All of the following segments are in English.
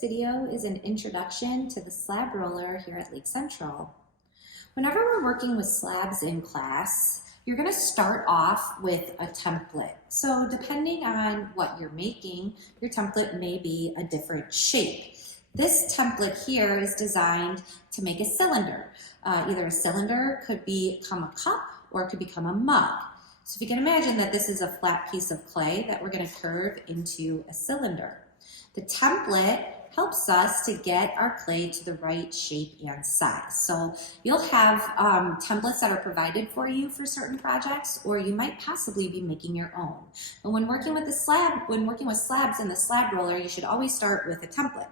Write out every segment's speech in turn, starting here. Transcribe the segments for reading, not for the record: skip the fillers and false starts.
video is an introduction to the slab roller here at Lake Central. Whenever we're working with slabs in class, you're going to start off with a template. So depending on what you're making, your template may be a different shape. This template here is designed to make a cylinder. Either a cylinder could become a cup or it could become a mug. So if you can imagine that this is a flat piece of clay that we're going to curve into a cylinder. The template helps us to get our clay to the right shape and size. So you'll have templates that are provided for you for certain projects, or you might possibly be making your own. But when working with slabs in the slab roller, you should always start with a template.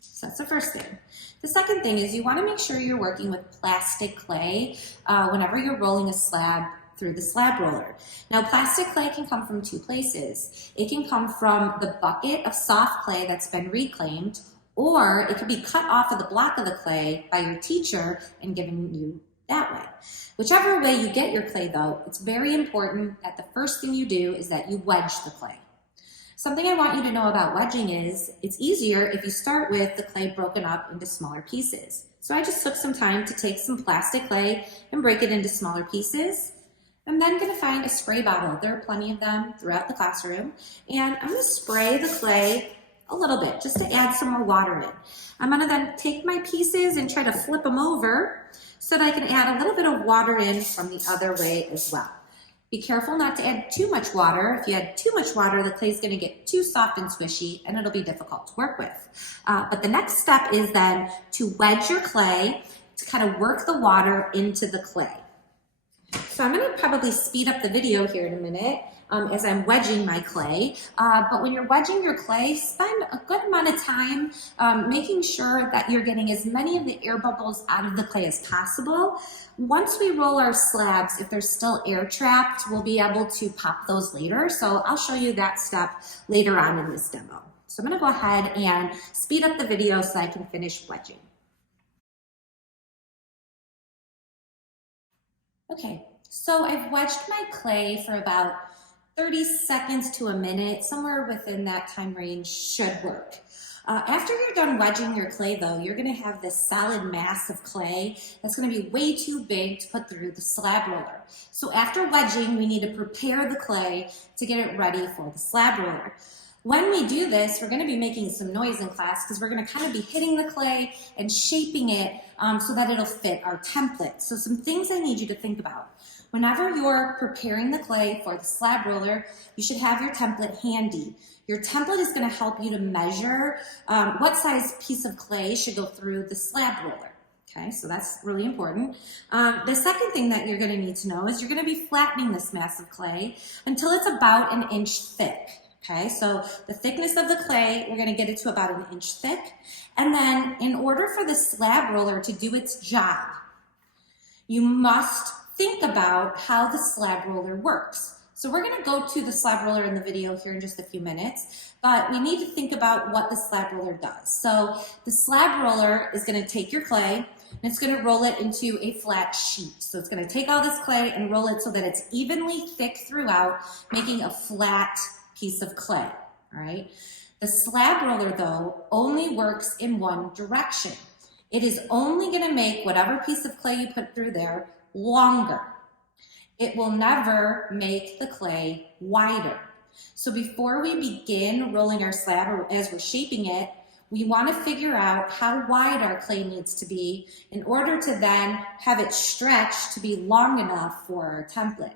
So that's the first thing. The second thing is you want to make sure you're working with plastic clay whenever you're rolling a slab through the slab roller. Now, plastic clay can come from two places. It can come from the bucket of soft clay that's been reclaimed, or it could be cut off of the block of the clay by your teacher and given you that way. Whichever way you get your clay though, it's very important that the first thing you do is that you wedge the clay. Something I want you to know about wedging is it's easier if you start with the clay broken up into smaller pieces. So I just took some time to take some plastic clay and break it into smaller pieces. I'm then going to find a spray bottle. There are plenty of them throughout the classroom. And I'm going to spray the clay a little bit just to add some more water in. I'm going to then take my pieces and try to flip them over so that I can add a little bit of water in from the other way as well. Be careful not to add too much water. If you add too much water, the clay is going to get too soft and squishy and it'll be difficult to work with. But the next step is then to wedge your clay to kind of work the water into the clay. So I'm going to probably speed up the video here in a minute as I'm wedging my clay. But when you're wedging your clay, spend a good amount of time making sure that you're getting as many of the air bubbles out of the clay as possible. Once we roll our slabs, if they're still air trapped, we'll be able to pop those later. So I'll show you that step later on in this demo. So I'm going to go ahead and speed up the video so I can finish wedging. Okay, so I've wedged my clay for about 30 seconds to a minute. Somewhere within that time range should work. After you're done wedging your clay though, you're gonna have this solid mass of clay that's gonna be way too big to put through the slab roller. So after wedging, we need to prepare the clay to get it ready for the slab roller. When we do this, we're going to be making some noise in class because we're going to kind of be hitting the clay and shaping it so that it'll fit our template. So some things I need you to think about. Whenever you're preparing the clay for the slab roller, you should have your template handy. Your template is going to help you to measure what size piece of clay should go through the slab roller. Okay, so that's really important. The second thing that you're going to need to know is you're going to be flattening this mass of clay until it's about an inch thick. Okay, so the thickness of the clay, we're going to get it to about an inch thick. And then in order for the slab roller to do its job, you must think about how the slab roller works. So we're going to go to the slab roller in the video here in just a few minutes, but we need to think about what the slab roller does. So the slab roller is going to take your clay and it's going to roll it into a flat sheet. So it's going to take all this clay and roll it so that it's evenly thick throughout, making a flat piece of clay, all right? The slab roller, though, only works in one direction. It is only gonna make whatever piece of clay you put through there longer. It will never make the clay wider. So before we begin rolling our slab, or as we're shaping it, we wanna figure out how wide our clay needs to be in order to then have it stretch to be long enough for our template.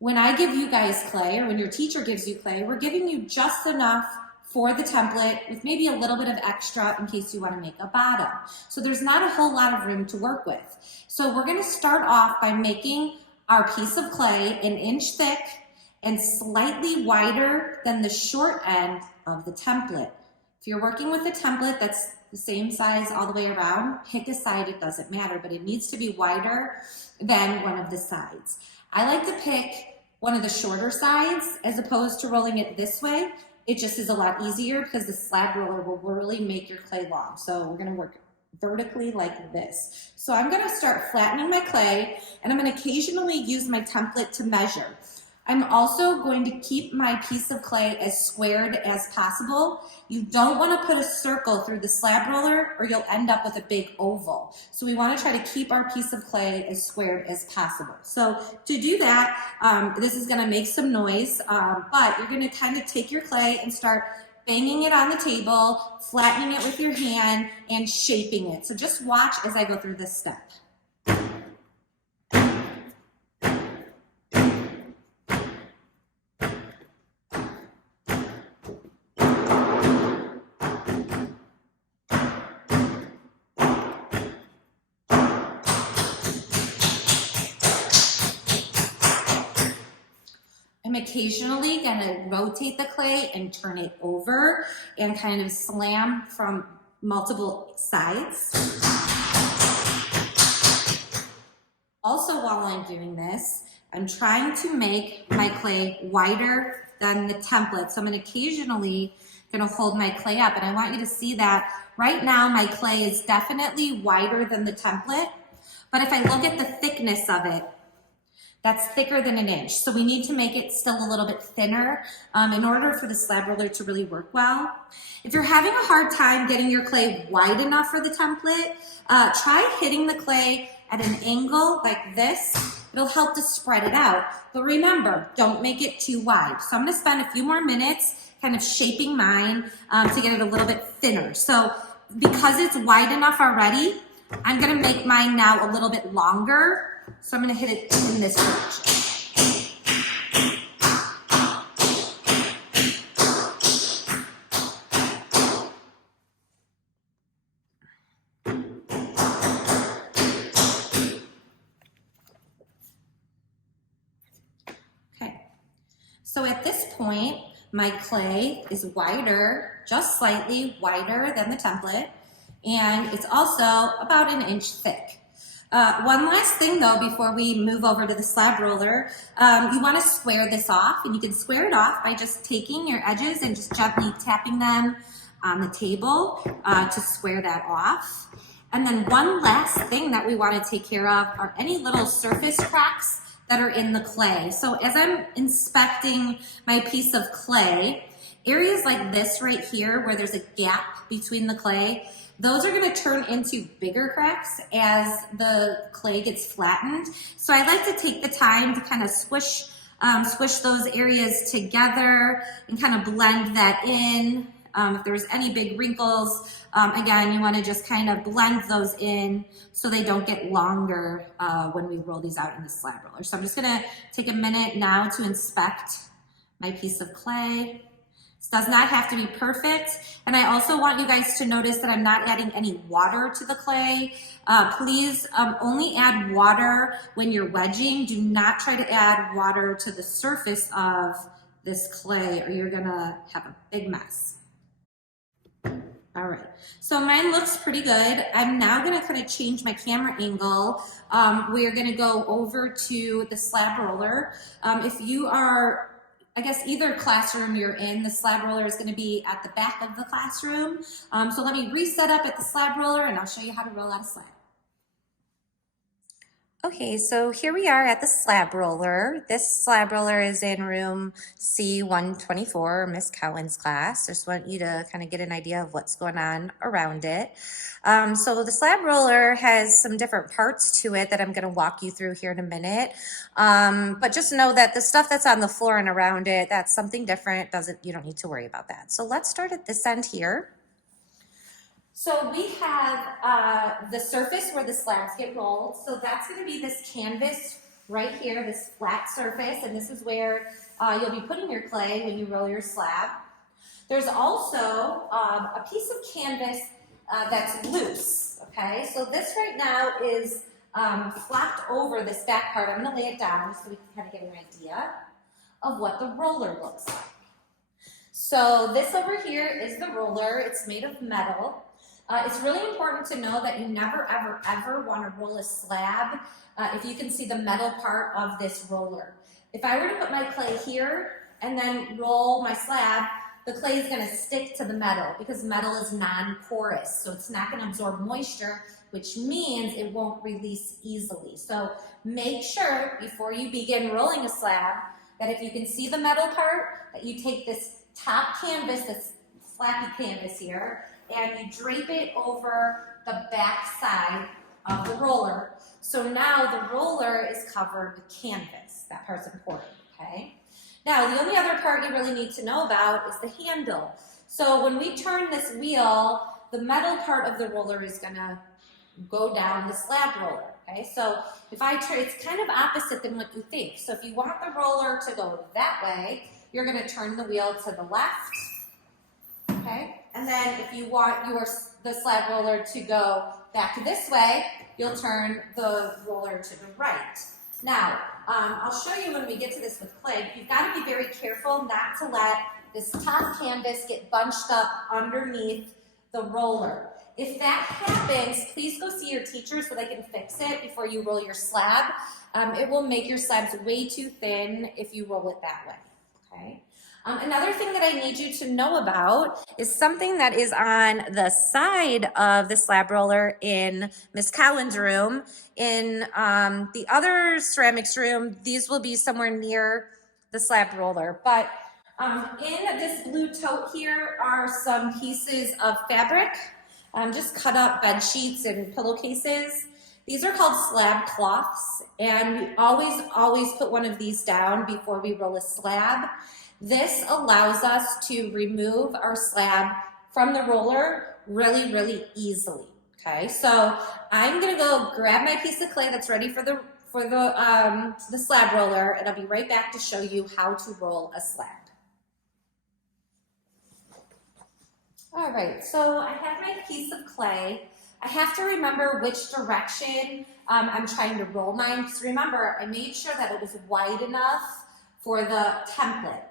When I give you guys clay, or when your teacher gives you clay, we're giving you just enough for the template with maybe a little bit of extra in case you want to make a bottom. So there's not a whole lot of room to work with. So we're going to start off by making our piece of clay an inch thick and slightly wider than the short end of the template. If you're working with a template that's the same size all the way around, pick a side, it doesn't matter, but it needs to be wider than one of the sides. I like to pick one of the shorter sides as opposed to rolling it this way. It just is a lot easier because the slab roller will really make your clay long. So we're going to work vertically like this. So I'm going to start flattening my clay and I'm going to occasionally use my template to measure. I'm also going to keep my piece of clay as squared as possible. You don't want to put a circle through the slab roller or you'll end up with a big oval. So we want to try to keep our piece of clay as squared as possible. So to do that, this is going to make some noise, but you're going to kind of take your clay and start banging it on the table, flattening it with your hand, and shaping it. So just watch as I go through this step. I'm occasionally going to rotate the clay and turn it over and kind of slam from multiple sides. Also, while I'm doing this, I'm trying to make my clay wider than the template. So I'm occasionally going to hold my clay up, and I want you to see that right now my clay is definitely wider than the template, but if I look at the thickness of it, that's thicker than an inch. So we need to make it still a little bit thinner in order for the slab roller to really work well. If you're having a hard time getting your clay wide enough for the template, try hitting the clay at an angle like this. It'll help to spread it out. But remember, don't make it too wide. So I'm gonna spend a few more minutes kind of shaping mine to get it a little bit thinner. So because it's wide enough already, I'm gonna make mine now a little bit longer. So I'm going to hit it in this direction. Okay. So at this point, my clay is wider, just slightly wider than the template, and it's also about an inch thick. One last thing though, before we move over to the slab roller, you want to square this off, and you can square it off by just taking your edges and just gently tapping them on the table to square that off. And then one last thing that we want to take care of are any little surface cracks that are in the clay. So as I'm inspecting my piece of clay, areas like this right here where there's a gap between the clay, those are going to turn into bigger cracks as the clay gets flattened. So I like to take the time to kind of squish those areas together and kind of blend that in. If there's any big wrinkles, again, you want to just kind of blend those in so they don't get longer when we roll these out in the slab roller. So I'm just going to take a minute now to inspect my piece of clay. This does not have to be perfect. And I also want you guys to notice that I'm not adding any water to the clay. Please only add water when you're wedging. Do not try to add water to the surface of this clay or you're gonna have a big mess. All right, so mine looks pretty good. I'm now gonna kind of change my camera angle. We're gonna go over to the slab roller. If you are, I guess either classroom you're in, the slab roller is going to be at the back of the classroom. So let me reset up at the slab roller and I'll show you how to roll out a slab. Okay, so here we are at the slab roller. This slab roller is in room C124, Miss Cowan's class. Just want you to kind of get an idea of what's going on around it. So the slab roller has some different parts to it that I'm going to walk you through here in a minute. But just know that the stuff that's on the floor and around it, that's something different. You don't need to worry about that. So let's start at this end here. So we have the surface where the slabs get rolled. So that's going to be this canvas right here, this flat surface, and this is where you'll be putting your clay when you roll your slab. There's also a piece of canvas that's loose, okay? So this right now is flopped over this back part. I'm going to lay it down so we can kind of get an idea of what the roller looks like. So this over here is the roller. It's made of metal. It's really important to know that you never, ever, ever want to roll a slab if you can see the metal part of this roller. If I were to put my clay here and then roll my slab, the clay is going to stick to the metal because metal is non-porous, so it's not going to absorb moisture, which means it won't release easily. So make sure before you begin rolling a slab that if you can see the metal part, that you take this top canvas, this slappy canvas here, and you drape it over the back side of the roller. So now the roller is covered with canvas. That part's important, okay? Now, the only other part you really need to know about is the handle. So when we turn this wheel, the metal part of the roller is gonna go down the slab roller, okay? So if I turn, it's kind of opposite than what you think. So if you want the roller to go that way, you're gonna turn the wheel to the left, okay? And then if you want the slab roller to go back this way, you'll turn the roller to the right. Now, I'll show you when we get to this with clay, but you've got to be very careful not to let this top canvas get bunched up underneath the roller. If that happens, please go see your teacher so they can fix it before you roll your slab. It will make your slabs way too thin if you roll it that way, okay? Another thing that I need you to know about is something that is on the side of the slab roller in Miss Collins' room. In the other ceramics room, these will be somewhere near the slab roller. But in this blue tote here are some pieces of fabric, just cut up bed sheets and pillowcases. These are called slab cloths, and we always put one of these down before we roll a slab. This allows us to remove our slab from the roller really, really easily, okay? So I'm gonna go grab my piece of clay that's ready for the slab roller, and I'll be right back to show you how to roll a slab. All right, so I have my piece of clay. I have to remember which direction I'm trying to roll mine. So remember, I made sure that it was wide enough for the template.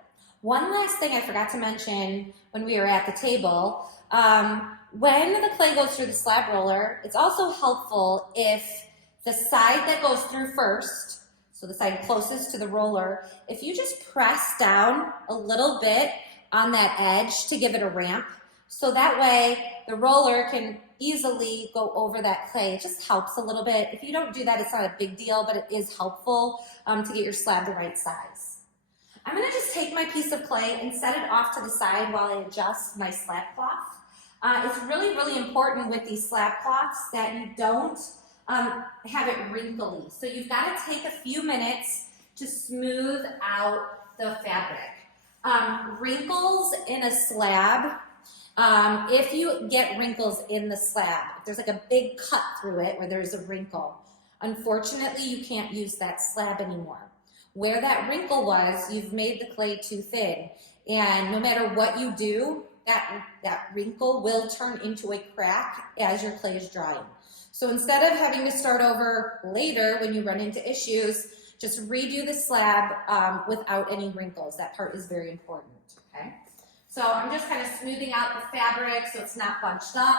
One last thing I forgot to mention when we were at the table, when the clay goes through the slab roller, it's also helpful if the side that goes through first, so the side closest to the roller, if you just press down a little bit on that edge to give it a ramp, so that way the roller can easily go over that clay. It just helps a little bit. If you don't do that, it's not a big deal, but it is helpful to get your slab the right size. I'm gonna just take my piece of clay and set it off to the side while I adjust my slab cloth. It's really, really important with these slab cloths that you don't have it wrinkly. So you've gotta take a few minutes to smooth out the fabric. Wrinkles in a slab, if you get wrinkles in the slab, if there's like a big cut through it where there's a wrinkle, unfortunately you can't use that slab anymore. Where that wrinkle was, you've made the clay too thin. And no matter what you do, that wrinkle will turn into a crack as your clay is drying. So instead of having to start over later when you run into issues, just redo the slab without any wrinkles. That part is very important, okay? So I'm just kind of smoothing out the fabric so it's not bunched up.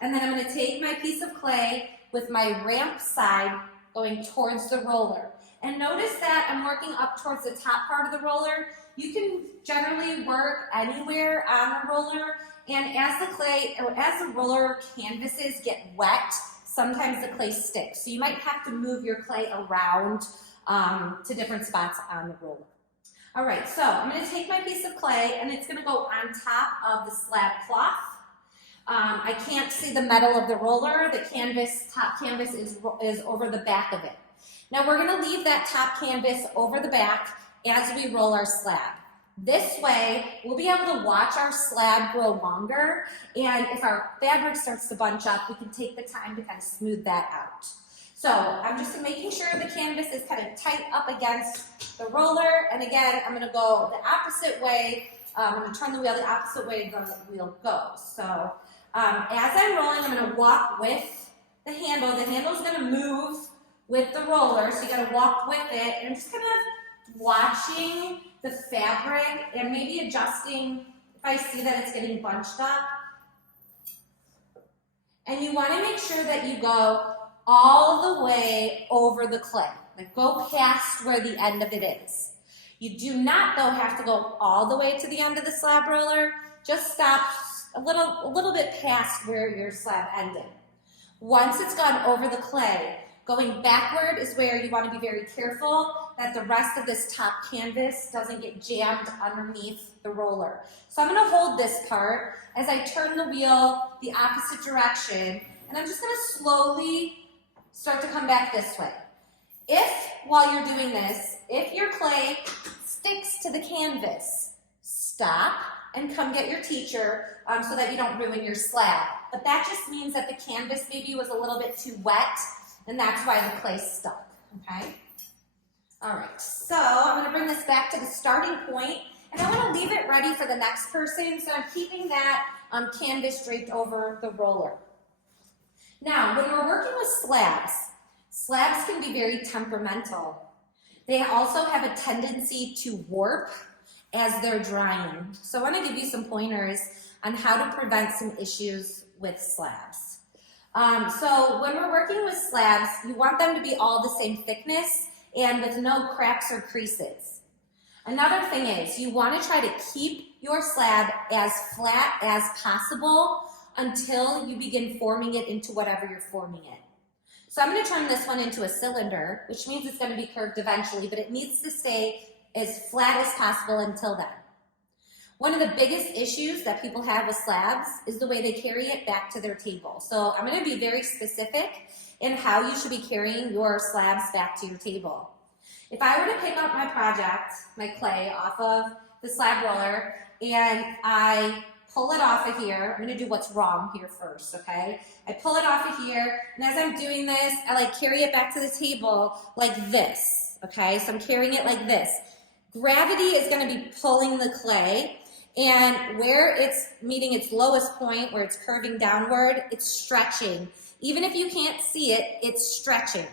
And then I'm gonna take my piece of clay with my ramp side going towards the roller. And notice that I'm working up towards the top part of the roller. You can generally work anywhere on the roller, and as the roller canvases get wet, sometimes the clay sticks. So you might have to move your clay around to different spots on the roller. All right, so I'm gonna take my piece of clay and it's gonna go on top of the slab cloth. I can't see the metal of the roller. The top canvas is over the back of it. Now we're gonna leave that top canvas over the back as we roll our slab. This way, we'll be able to watch our slab grow longer, and if our fabric starts to bunch up, we can take the time to kind of smooth that out. So I'm just making sure the canvas is kind of tight up against the roller, and again, I'm gonna go the opposite way. I'm gonna turn the wheel the opposite way the wheel goes. So as I'm rolling, I'm gonna walk with the handle. The handle's gonna move with the roller, so you gotta walk with it, and I'm just kind of watching the fabric and maybe adjusting if I see that it's getting bunched up. And you wanna make sure that you go all the way over the clay, like go past where the end of it is. You do not, though, have to go all the way to the end of the slab roller, just stop a little bit past where your slab ended. Once it's gone over the clay, going backward is where you want to be very careful that the rest of this top canvas doesn't get jammed underneath the roller. So I'm gonna hold this part as I turn the wheel the opposite direction, and I'm just gonna slowly start to come back this way. If, while you're doing this, if your clay sticks to the canvas, stop and come get your teacher so that you don't ruin your slab. But that just means that the canvas maybe was a little bit too wet, and that's why the clay stuck, okay? All right, so I'm gonna bring this back to the starting point, and I wanna leave it ready for the next person, so I'm keeping that canvas draped over the roller. Now, when we're working with slabs, slabs can be very temperamental. They also have a tendency to warp as they're drying. So I want to give you some pointers on how to prevent some issues with slabs. So when we're working with slabs, you want them to be all the same thickness and with no cracks or creases. Another thing is you want to try to keep your slab as flat as possible until you begin forming it into whatever you're forming it. So I'm going to turn this one into a cylinder, which means it's going to be curved eventually, but it needs to stay as flat as possible until then. One of the biggest issues that people have with slabs is the way they carry it back to their table. So I'm going to be very specific in how you should be carrying your slabs back to your table. If I were to pick up my project, my clay, off of the slab roller, and I pull it off of here, I'm going to do what's wrong here first, okay? I pull it off of here, and as I'm doing this, I like carry it back to the table like this, okay? So I'm carrying it like this. Gravity is going to be pulling the clay, and where it's meeting its lowest point, where it's curving downward, it's stretching. Even if you can't see it, it's stretching.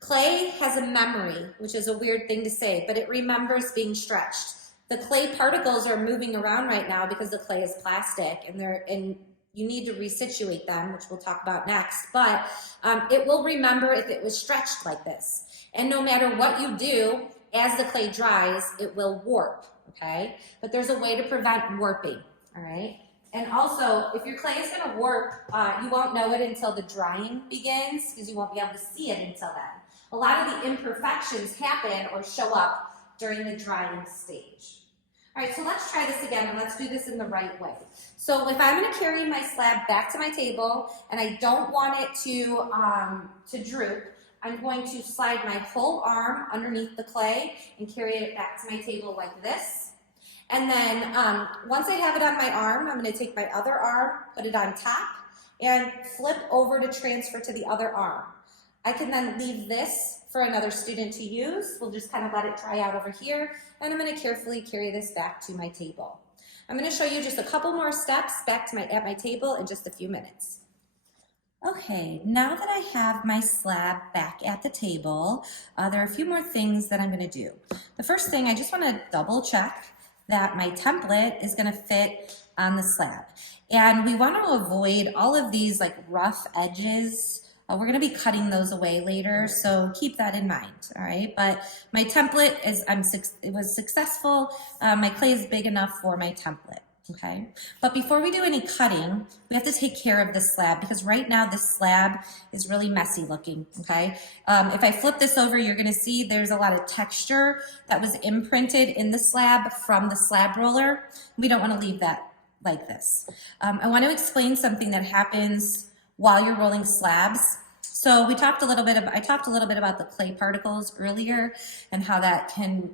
Clay has a memory, which is a weird thing to say, but it remembers being stretched. The clay particles are moving around right now because the clay is plastic, and you need to resituate them, which we'll talk about next, but it will remember if it was stretched like this. And no matter what you do, as the clay dries, it will warp, okay? But there's a way to prevent warping, all right? And also, if your clay is gonna warp, you won't know it until the drying begins because you won't be able to see it until then. A lot of the imperfections happen or show up during the drying stage. All right, so let's try this again, and let's do this in the right way. So if I'm gonna carry my slab back to my table, and I don't want it to droop, I'm going to slide my whole arm underneath the clay and carry it back to my table like this. And then once I have it on my arm, I'm gonna take my other arm, put it on top, and flip over to transfer to the other arm. I can then leave this for another student to use. We'll just kind of let it dry out over here, and I'm gonna carefully carry this back to my table. I'm gonna show you just a couple more steps back to at my table in just a few minutes. Okay, now that I have my slab back at the table, there are a few more things that I'm gonna do. The first thing, I just wanna double check that my template is gonna fit on the slab. And we wanna avoid all of these like rough edges. We're gonna be cutting those away later, so keep that in mind, all right? But my template it was successful. My clay is big enough for my template. Okay, but before we do any cutting, we have to take care of this slab because right now this slab is really messy looking, okay? If I flip this over, you're gonna see there's a lot of texture that was imprinted in the slab from the slab roller. We don't wanna leave that like this. I wanna explain something that happens while you're rolling slabs. So I talked a little bit about the clay particles earlier and how that can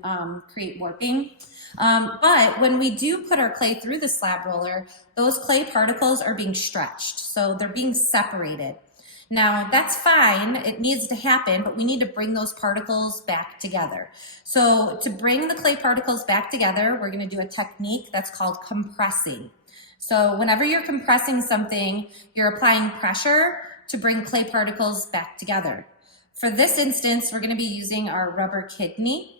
create warping. But when we do put our clay through the slab roller, those clay particles are being stretched. So they're being separated. Now that's fine, it needs to happen, but we need to bring those particles back together. So to bring the clay particles back together, we're gonna do a technique that's called compressing. So whenever you're compressing something, you're applying pressure to bring clay particles back together. For this instance, we're gonna be using our rubber kidney.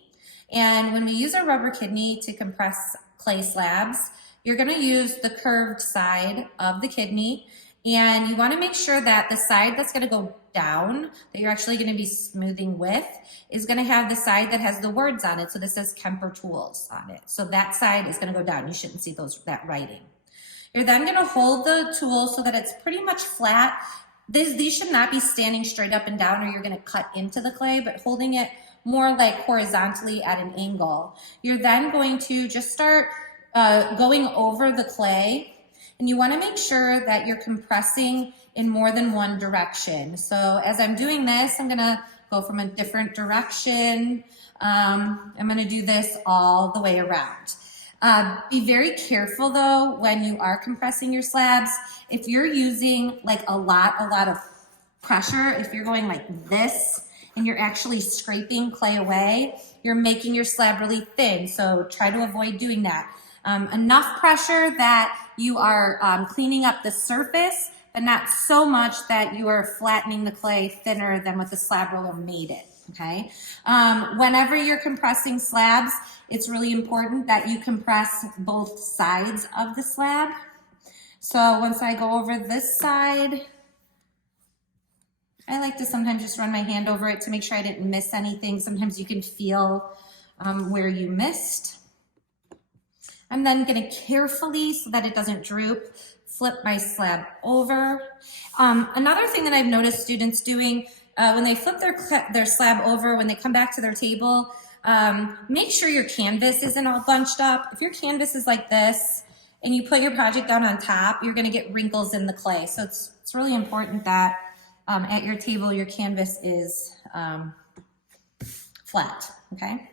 And when we use our rubber kidney to compress clay slabs, you're gonna use the curved side of the kidney, and you wanna make sure that the side that's gonna go down, that you're actually gonna be smoothing with, is gonna have the side that has the words on it. So this says Kemper Tools on it. So that side is gonna go down. You shouldn't see that writing. You're then gonna hold the tool so that it's pretty much flat. These should not be standing straight up and down or you're gonna cut into the clay, but holding it more like horizontally at an angle. You're then going to just start going over the clay, and you want to make sure that you're compressing in more than one direction. So as I'm doing this, I'm going to go from a different direction. I'm going to do this all the way around. Be very careful though when you are compressing your slabs. If you're using like a lot of pressure, if you're going like this and you're actually scraping clay away, you're making your slab really thin. So try to avoid doing that. Enough pressure that you are cleaning up the surface, but not so much that you are flattening the clay thinner than what the slab roller made it. Okay. Whenever you're compressing slabs, it's really important that you compress both sides of the slab. So once I go over this side, I like to sometimes just run my hand over it to make sure I didn't miss anything. Sometimes you can feel where you missed. I'm then going to carefully, so that it doesn't droop, flip my slab over. Another thing that I've noticed students doing when they flip their slab over, when they come back to their table, make sure your canvas isn't all bunched up. If your canvas is like this and you put your project down on top, you're going to get wrinkles in the clay. So it's really important that at your table your canvas is flat. Okay.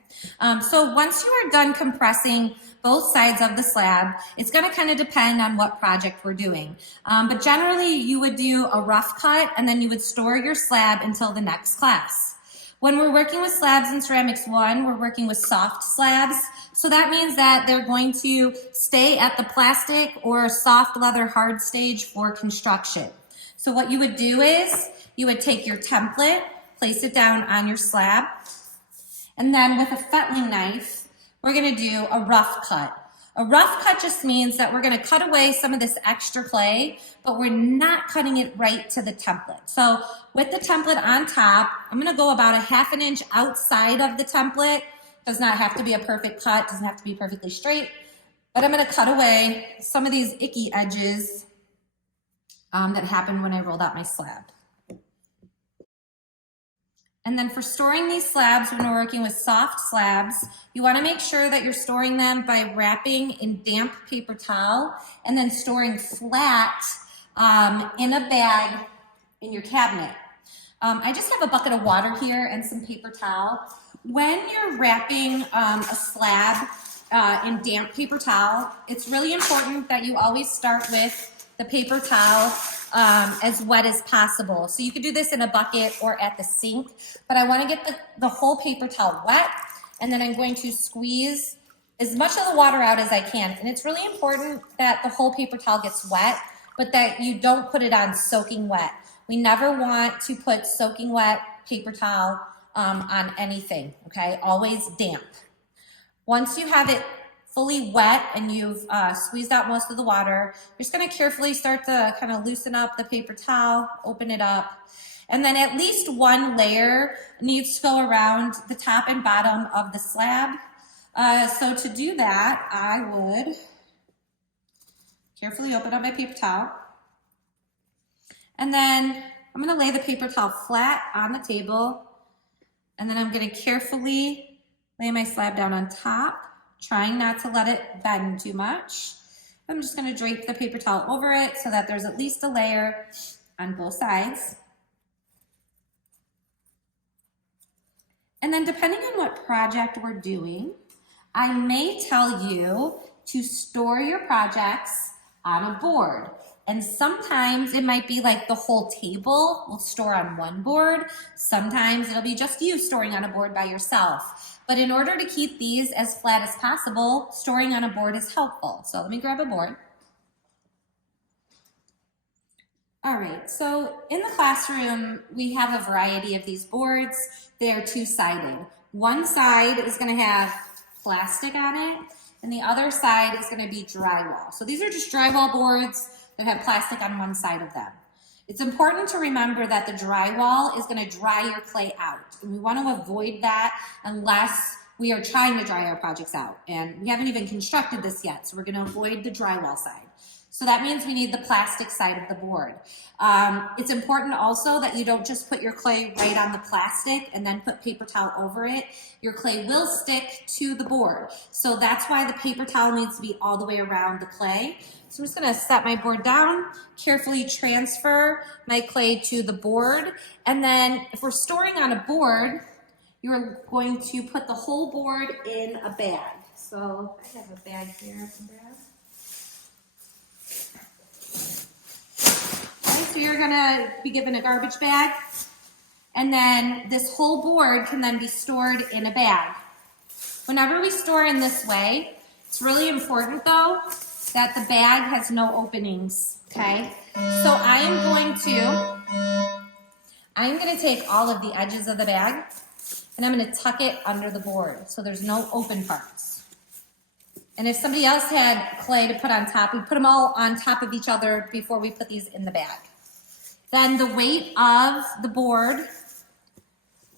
So once you are done compressing both sides of the slab, it's going to kind of depend on what project we're doing. But generally you would do a rough cut and then you would store your slab until the next class. When we're working with Slabs in Ceramics 1, we're working with soft slabs. So that means that they're going to stay at the plastic or soft leather hard stage for construction. So what you would do is you would take your template, place it down on your slab, and then with a fettling knife, we're going to do a rough cut. A rough cut just means that we're going to cut away some of this extra clay, but we're not cutting it right to the template. So with the template on top, I'm going to go about a ½ an inch outside of the template. Does not have to be a perfect cut, doesn't have to be perfectly straight, but I'm going to cut away some of these icky edges that happened when I rolled out my slab. And then for storing these slabs, when we're working with soft slabs, you want to make sure that you're storing them by wrapping in damp paper towel and then storing flat in a bag in your cabinet. I just have a bucket of water here and some paper towel. When you're wrapping a slab in damp paper towel, it's really important that you always start with the paper towel as wet as possible. So you could do this in a bucket or at the sink, but I want to get the whole paper towel wet, and then I'm going to squeeze as much of the water out as I can. And it's really important that the whole paper towel gets wet, but that you don't put it on soaking wet. We never want to put soaking wet paper towel on anything, okay? Always damp. Once you have it fully wet and you've squeezed out most of the water, you're just going to carefully start to kind of loosen up the paper towel, open it up, and then at least one layer needs to go around the top and bottom of the slab. So to do that, I would carefully open up my paper towel, and then I'm going to lay the paper towel flat on the table, and then I'm going to carefully lay my slab down on top, trying not to let it bend too much. I'm just going to drape the paper towel over it so that there's at least a layer on both sides. And then depending on what project we're doing, I may tell you to store your projects on a board. And sometimes it might be like the whole table will store on one board. Sometimes it'll be just you storing on a board by yourself. But in order to keep these as flat as possible, storing on a board is helpful. So let me grab a board. All right, so in the classroom, we have a variety of these boards. They're two-sided. One side is going to have plastic on it, and the other side is going to be drywall. So these are just drywall boards that have plastic on one side of them. It's important to remember that the drywall is going to dry your clay out, and we want to avoid that unless we are trying to dry our projects out. And we haven't even constructed this yet, so we're going to avoid the drywall side. So that means we need the plastic side of the board. It's important also that you don't just put your clay right on the plastic and then put paper towel over it. Your clay will stick to the board. So that's why the paper towel needs to be all the way around the clay. So I'm just gonna set my board down, carefully transfer my clay to the board. And then if we're storing on a board, you're going to put the whole board in a bag. So I have a bag here I can grab. So you're gonna be given a garbage bag, and then this whole board can then be stored in a bag. Whenever we store in this way, it's really important though that the bag has no openings, okay? So I'm gonna take all of the edges of the bag and I'm gonna tuck it under the board so there's no open parts. And if somebody else had clay to put on top, we put them all on top of each other before we put these in the bag. Then the weight of the board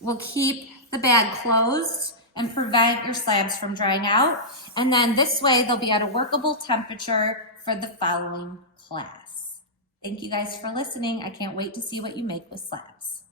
will keep the bag closed and prevent your slabs from drying out. And then this way they'll be at a workable temperature for the following class. Thank you guys for listening. I can't wait to see what you make with slabs.